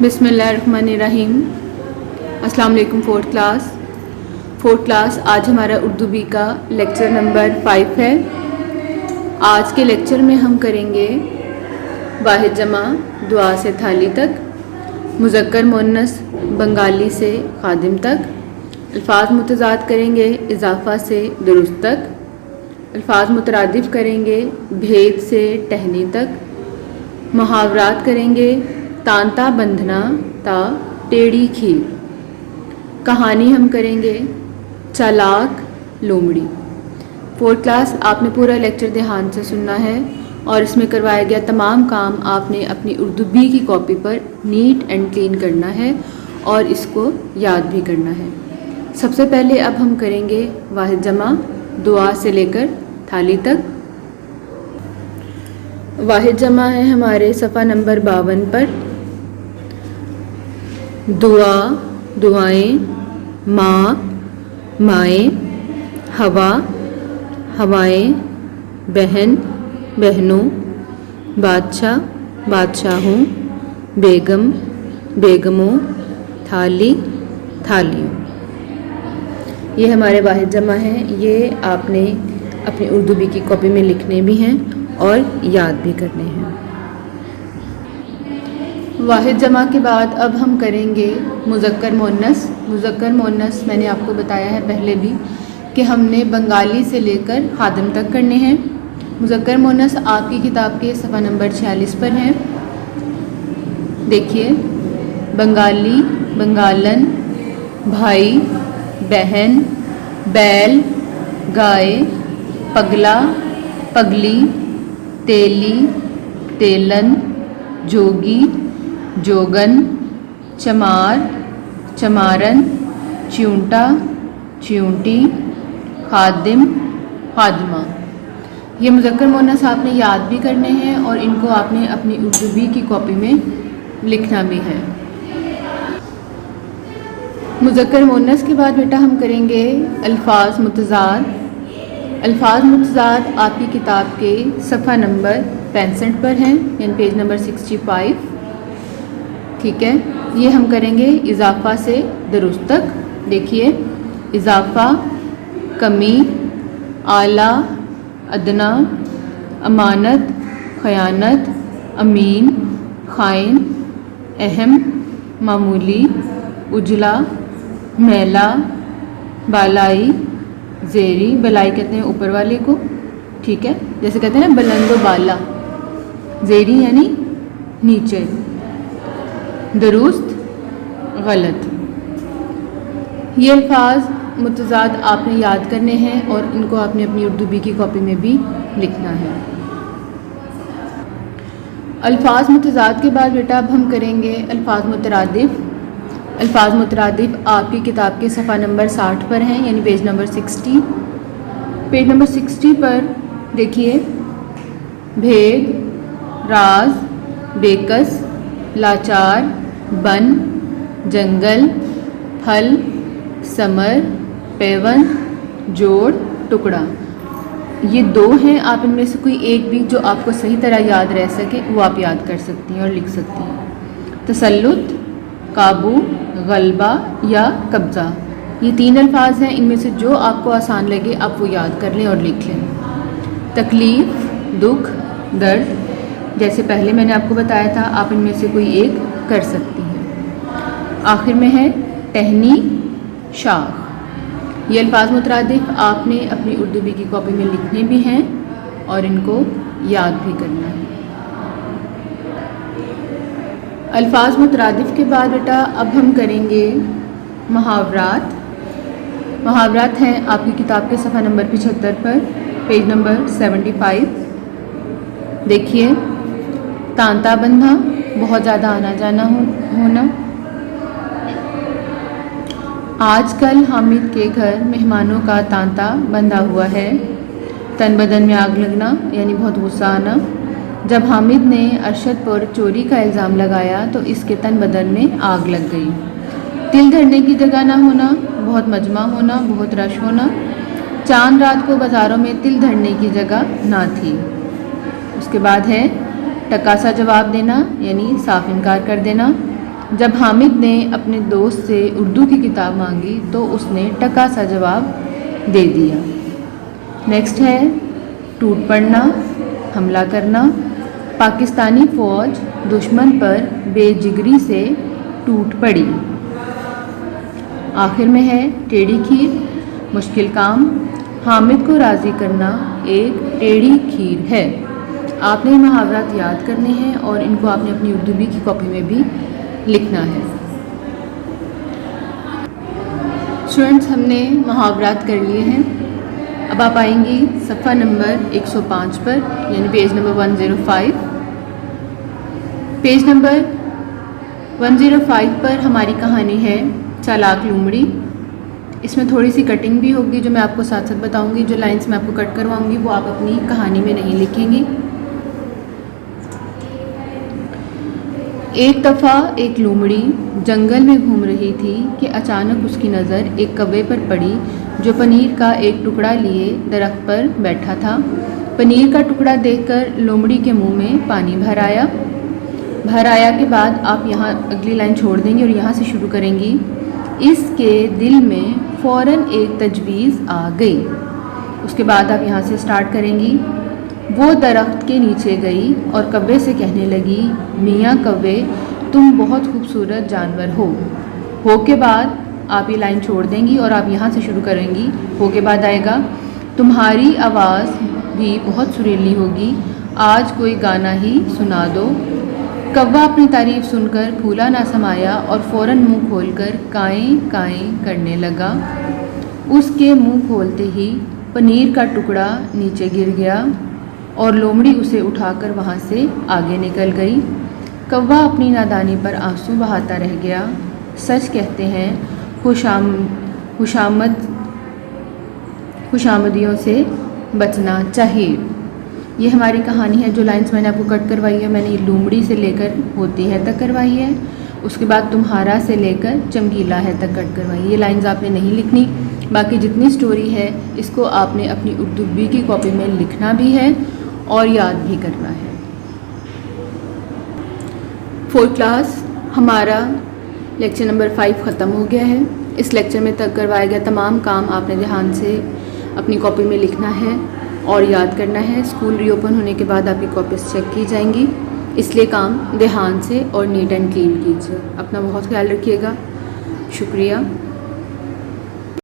बिस्मिल्लाहिर्रहमानिर्रहीम। अस्सलाम वालेकुम फोर्थ क्लास। आज हमारा उर्दू बी का लेक्चर नंबर 5 है। आज के लेक्चर में हम करेंगे वाहिद जमा दुआ से थाली तक, मुज़क्कर मुअन्नस बंगाली से खादिम तक, अल्फाज मुतज़ाद करेंगे इजाफ़ा से दुरुस्त तक, अल्फाज मुतरादिफ करेंगे भेद से टहनी तक, मुहावरात करेंगे तांता बंधना ता टेढ़ी खीर, कहानी हम करेंगे चालाक लोमड़ी। फोर्थ क्लास आपने पूरा लेक्चर ध्यान से सुनना है और इसमें करवाया गया तमाम काम आपने अपनी उर्दू बी की कॉपी पर नीट एंड क्लीन करना है और इसको याद भी करना है। सबसे पहले अब हम करेंगे वाहिद जमा दुआ से लेकर थाली तक। वाहिद जमा है हमारे सफ़ा नंबर 52 पर। दुआ दुआएं, माँ माएँ, हवा हवाएं, बहन बहनों, बादशाह बादशाहों, बेगम बेगमों, थाली थालियों। ये हमारे वाहिद जमा हैं। ये आपने अपनी उर्दू बी की कॉपी में लिखने भी हैं और याद भी करने हैं। वाहिद जमा के बाद अब हम करेंगे मुज़क्कर मुअन्नस। मुज़क्कर मुअन्नस मैंने आपको बताया है पहले भी कि हमने बंगाली से लेकर खादिम तक करने हैं। मुज़क्कर मुअन्नस आपकी किताब के सफ़ा नंबर 46 पर हैं। देखिए, बंगाली बंगालन, भाई बहन, बैल गाय, पगला पगली, तेली तेलन, जोगी जोगन, चमार चमारन, च्यूंटा च्यूंटी, खादिम खादिमा। ये मुज़क्कर मुअन्नस आपने याद भी करने हैं और इनको आपने अपनी उर्दू बी की कॉपी में लिखना भी है। मुज़क्कर मुअन्नस के बाद बेटा हम करेंगे अल्फाज मुतज़ाद। अल्फाज मुतज़ाद आपकी किताब के सफ़ा नंबर 65 पर हैं, यानी पेज नंबर 65। ठीक है, ये हम करेंगे इजाफ़ा से दुरुस्त तक। देखिए, इजाफ़ा कमी, आला अदना, अमानत खयानत, अमीन खाइन, अहम मामूली, उजला मैला, बालाई ज़ेरी। बलाई कहते हैं ऊपर वाले को, ठीक है, जैसे कहते हैं ना बुलंदो बाला। ज़ेरी यानी नीचे। दुरुस्त गलत। ये अल्फाज मुतज़ाद आपने याद करने हैं और इनको आपने अपनी उर्दू बी की कॉपी में भी लिखना है। अल्फाज मुतज़ाद के बाद बेटा अब हम करेंगे अल्फाज मुतरादिफ। अल्फाज मुतरादिफ आपकी किताब के सफ़ा नंबर 60 पर हैं, यानी पेज नंबर 60। पेज नंबर 60 पर देखिए, भेद, राज, बेकस, लाचार, बन, जंगल, फल, समर, पेवन, जोड़, टुकड़ा। ये 2 हैं। आप इनमें से कोई एक भी जो आपको सही तरह याद रह सके वो आप याद कर सकती हैं और लिख सकती हैं। तसल्लुत, काबू, गलबा या कब्ज़ा। ये 3 अल्फाज हैं। इनमें से जो आपको आसान लगे आप वो याद कर लें और लिख लें। तकलीफ़, दुख, दर्द, जैसे पहले मैंने आपको बताया था, आप इनमें से कोई एक कर सकती हैं। आखिर में है टहनी, शाख। ये अल्फाज मुतरादिफ आपने अपनी उर्दू बी की कॉपी में लिखने भी हैं और इनको याद भी करना है। अल्फाज मुतरादिफ के बाद बेटा अब हम करेंगे मुहावरात। मुहावरात हैं आपकी किताब के सफ़ा नंबर 75 पर, पेज नंबर 75। देखिए, तांता बंधा, बहुत ज़्यादा आना जाना होना। आजकल हामिद के घर मेहमानों का तांता बंधा हुआ है। तन बदन में आग लगना, यानी बहुत गुस्सा आना। जब हामिद ने अरशद पर चोरी का इल्ज़ाम लगाया तो इसके तन बदन में आग लग गई। तिल धरने की जगह ना होना, बहुत मजमा होना, बहुत रश होना। चांद रात को बाज़ारों में तिल धरने की जगह ना थी। उसके बाद है टकासा जवाब देना, यानी साफ इनकार कर देना। جب حامد نے اپنے دوست سے اردو کی کتاب مانگی تو اس نے ٹکا سا جواب دے دیا۔ نیکسٹ ہے ٹوٹ پڑنا، حملہ کرنا۔ پاکستانی فوج دشمن پر بے جگری سے ٹوٹ پڑی۔ آخر میں ہے ٹیڑھی کھیر، مشکل کام۔ حامد کو راضی کرنا ایک ٹیڑھی کھیر ہے۔ آپ نے محاورات یاد کرنے ہیں اور ان کو آپ نے اپنی اردو بی کی کاپی میں بھی لکھنا ہے۔ اسٹوڈنٹس، ہم نے محاورات کر لیے ہیں۔ اب آپ آئیں گی صفحہ نمبر 105 پر، یعنی پیج نمبر 105۔ پیج نمبر 105 پر ہماری کہانی ہے چالاک لومڑی۔ اس میں تھوڑی سی کٹنگ بھی ہوگی جو میں آپ کو ساتھ ساتھ بتاؤں گی۔ جو لائنس میں آپ کو کٹ کرواؤں گی وہ آپ اپنی کہانی میں نہیں لکھیں گی۔ ایک دفعہ ایک لومڑی جنگل میں گھوم رہی تھی کہ اچانک اس کی نظر ایک کوے پر پڑی جو پنیر کا ایک ٹکڑا لیے درخت پر بیٹھا تھا۔ پنیر کا ٹکڑا دیکھ کر لومڑی کے منہ میں پانی بھر آیا۔ کے بعد آپ یہاں اگلی لائن چھوڑ دیں گی اور یہاں سے شروع کریں گی۔ اس کے دل میں فوراً ایک تجویز آ گئی۔ اس کے بعد آپ یہاں سے سٹارٹ کریں گی۔ وہ درخت کے نیچے گئی اور کوے سے کہنے لگی، میاں کوے تم بہت خوبصورت جانور ہو کے بعد آپ یہ لائن چھوڑ دیں گی اور آپ یہاں سے شروع کریں گی۔ ہو کے بعد آئے گا، تمہاری آواز بھی بہت سریلی ہوگی، آج کوئی گانا ہی سنا دو۔ کوا اپنی تعریف سن کر پھولا نہ سمایا اور فوراً منہ کھول کر کائیں کائیں کرنے لگا۔ اس کے منہ کھولتے ہی پنیر کا ٹکڑا نیچے گر گیا اور لومڑی اسے اٹھا کر وہاں سے آگے نکل گئی۔ کوا اپنی نادانی پر آنسو بہاتا رہ گیا۔ سچ کہتے ہیں خوشامدیوں سے بچنا چاہیے۔ یہ ہماری کہانی ہے۔ جو لائنس میں نے آپ کو کٹ کروائی ہے، میں نے لومڑی سے لے کر ہوتی ہے تک کروائی ہے۔ اس کے بعد تمہارا سے لے کر چمکیلا ہے تک کٹ کروائی ہے۔ یہ لائنز آپ نے نہیں لکھنی۔ باقی جتنی سٹوری ہے اس کو آپ نے اپنی اردو بی کی کاپی میں لکھنا بھی ہے اور یاد بھی کرنا ہے۔ 4th کلاس ہمارا لیکچر نمبر 5 ختم ہو گیا ہے۔ اس لیکچر میں تک کروایا گیا تمام کام آپ نے دھیان سے اپنی کاپی میں لکھنا ہے اور یاد کرنا ہے۔ اسکول ری اوپن ہونے کے بعد آپ کی کاپیز چیک کی جائیں گی، اس لیے کام دھیان سے اور نیٹ اینڈ کلین کیجیے۔ اپنا بہت خیال رکھیے گا۔ شکریہ۔